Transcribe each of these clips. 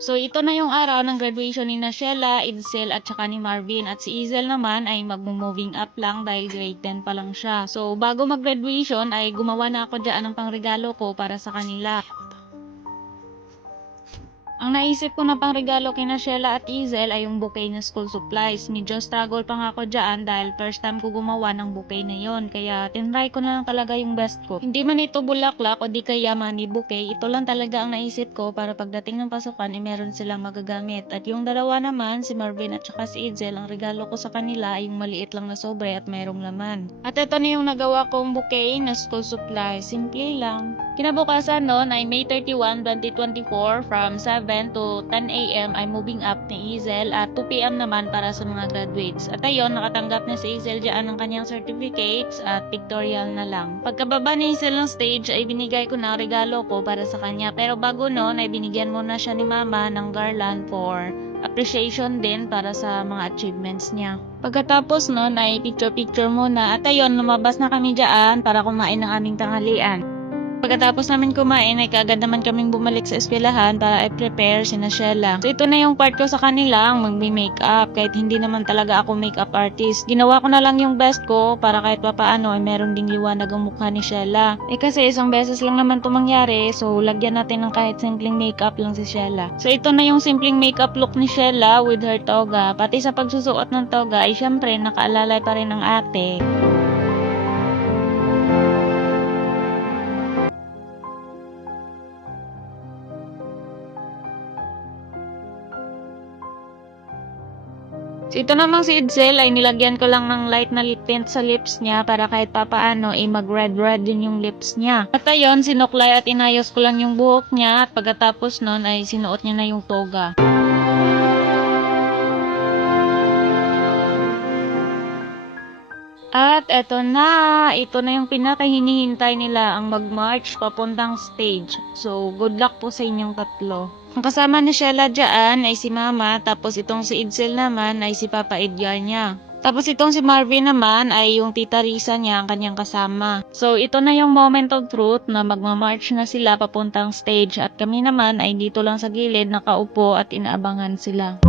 So, ito na yung araw ng graduation ni na Sheila, Edsel, at saka ni Marvin. At si Ezel naman ay mag-moving up lang dahil grade 10 pa lang siya. So, bago mag-graduation ay gumawa na ako dyan ng pangregalo ko para sa kanila. Ang naisip ko na pang regalo kina Sheila at Ezel ay yung bouquet na school supplies. Medyo struggle pa nga ako dyan dahil first time ko gumawa ng bouquet na yon. Kaya tinry ko na lang talaga yung best ko. Hindi man ito bulaklak o di kaya money bouquet, ito lang talaga ang naisip ko para pagdating ng pasukan ay meron silang magagamit. At yung dalawa naman, si Marvin at saka si Ezel, ang regalo ko sa kanila ay yung maliit lang na sobre at mayroong laman. At ito na yung nagawa kong bouquet na school supplies. Simple lang. Kinabukasan noon ay May 31, 2024 from 7 to 10 a.m. ay moving up ni Ezel at 2 p.m. naman para sa mga graduates. At ayun, nakatanggap na si Ezel dyan ng kanyang certificates at pictorial na lang. Pagkababa ni Ezel ng stage ay binigay ko na regalo ko para sa kanya. Pero bago noon ay binigyan muna siya ni mama ng garland for appreciation din para sa mga achievements niya. Pagkatapos noon ay picture-picture muna at ayun, lumabas na kami dyan para kumain ng aming tanghalian. Pagkatapos namin kumain ay kaagad naman kaming bumalik sa eskwelahan para i-prepare si Sheila. So ito na yung part ko sa kanila, ang magbi-makeup kahit hindi naman talaga ako makeup artist. Ginawa ko na lang yung best ko para kahit papaano ay meron ding liwanag ang mukha ni Sheila. Eh kasi isang beses lang naman ito mangyari so lagyan natin ng kahit simpleng makeup lang si Sheila. So ito na yung simpleng makeup look ni Sheila with her toga. Pati sa pagsusuot ng toga ay syempre nakaalalay pa rin ang ate. So, ito namang si Edsel ay nilagyan ko lang ng light na lip tint sa lips niya para kahit papaano ay mag-red-red din yung lips niya. At ayun, sinuklay at inayos ko lang yung buhok niya at pagkatapos nun ay sinuot niya na yung toga. At eto na, ito na yung pinakahinihintay nila ang mag-march papuntang stage. So, good luck po sa inyong tatlo. Ang kasama ni Sheila dyan ay si Mama, tapos itong si Edsel naman ay si Papa Edgar niya. Tapos itong si Marvin naman ay yung tita Risa niya ang kanyang kasama. So ito na yung moment of truth na magmamarch na sila papuntang stage at kami naman ay dito lang sa gilid nakaupo at inaabangan sila.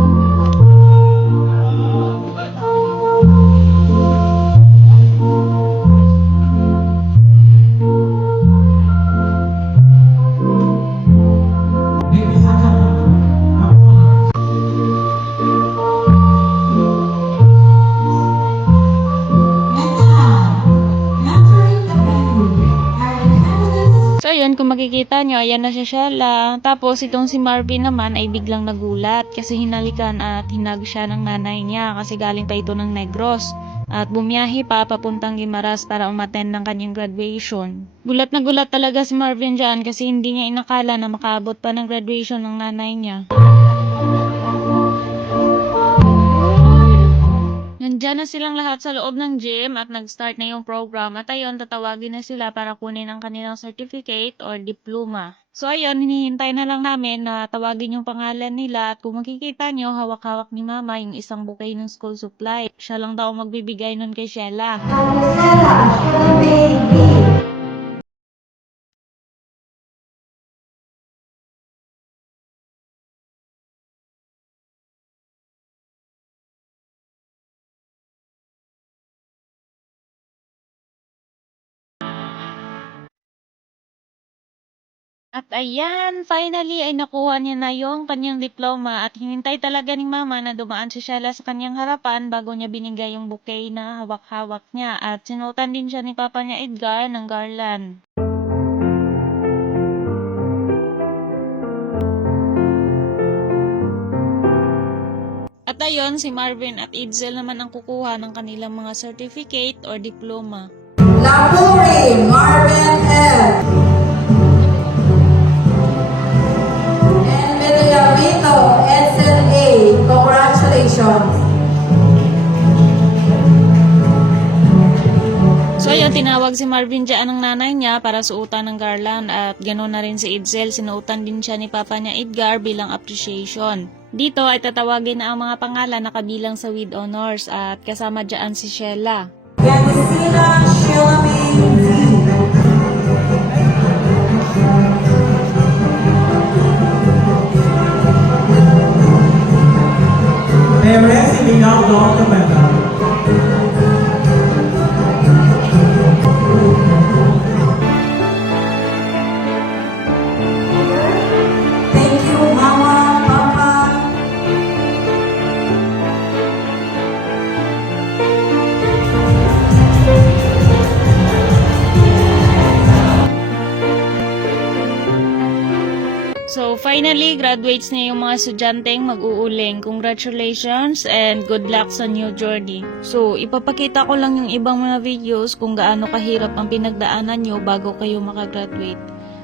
Ayun, kung makikita nyo, ayan na siya Sheila. Tapos itong si Marvin naman ay biglang nagulat kasi hinalikan at hinag siya ng nanay niya kasi galing pa ito ng Negros. At bumiyahe pa papuntang Gimaras para umattend ng kanyang graduation. Gulat na gulat talaga si Marvin dyan kasi hindi niya inakala na makaabot pa ng graduation ng nanay niya. Nandyan na silang lahat sa loob ng gym at nag-start na yung program at ayun, tatawagin na sila para kunin ang kanilang certificate or diploma. So ayun, hinihintay na lang namin na tawagin yung pangalan nila at kung makikita nyo, hawak-hawak ni mama yung isang bouquet ng school supply. Siya lang daw magbibigay nun kay Sheila. At ayan, finally ay nakuha niya na yung kanyang diploma at hinintay talaga ni mama na dumaan si Sheila sa kanyang harapan bago niya binigay yung bouquet na hawak-hawak niya at sinutan din siya ni papa niya Edgar ng garland. At ayun, si Marvin at Edsel naman ang kukuha ng kanilang mga certificate or diploma. Lapuri, Marvin L. Congratulations. So ayun, tinawag si Marvin dyan ng nanay niya para suotan ng garland at ganoon na rin si Edsel, sinuotan din siya ni papa niya Edgar bilang appreciation. Dito ay tatawagin na ang mga pangalan na kabilang sa with honors at kasama dyan si Sheila. Yanisina final da obra. So, finally, graduates na yung mga estudyanteng mag-uuling. Congratulations and good luck sa new journey. So, ipapakita ko lang yung ibang mga videos kung gaano kahirap ang pinagdaanan nyo bago kayo makagraduate.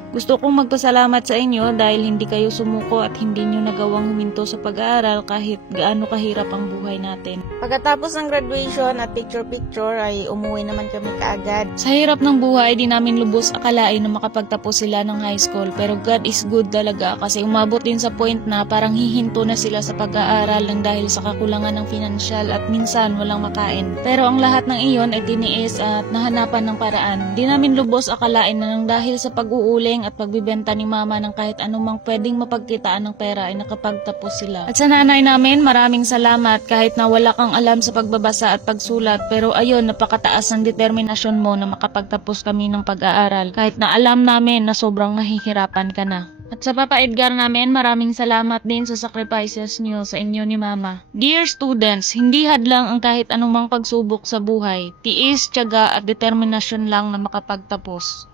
Gusto kong magpasalamat sa inyo dahil hindi kayo sumuko at hindi nyo nagawang huminto sa pag-aaral kahit gaano kahirap ang buhay natin. Pagkatapos ng graduation at picture-picture ay umuwi naman kami kaagad. Sa hirap ng buhay, di namin lubos akalain na makapagtapos sila ng high school. Pero God is good talaga kasi umabot din sa point na parang hihinto na sila sa pag-aaral lang dahil sa kakulangan ng financial at minsan walang makain. Pero ang lahat ng iyon ay tiniis at nahanapan ng paraan. Di namin lubos akalain na nang dahil sa pag-uuling at pagbibenta ni mama ng kahit anumang pwedeng mapagkitaan ng pera ay nakapagtapos sila. At sa nanay namin, maraming salamat kahit na wala kang alam sa pagbabasa at pagsulat pero ayun, napakataas ng determinasyon mo na makapagtapos kami ng pag-aaral kahit na alam namin na sobrang nahihirapan ka na. At sa Papa Edgar namin, maraming salamat din sa sacrifices niyo sa inyo ni Mama. Dear students, hindi hadlang ang kahit anumang pagsubok sa buhay. Tiis, tiyaga at determinasyon lang na makapagtapos.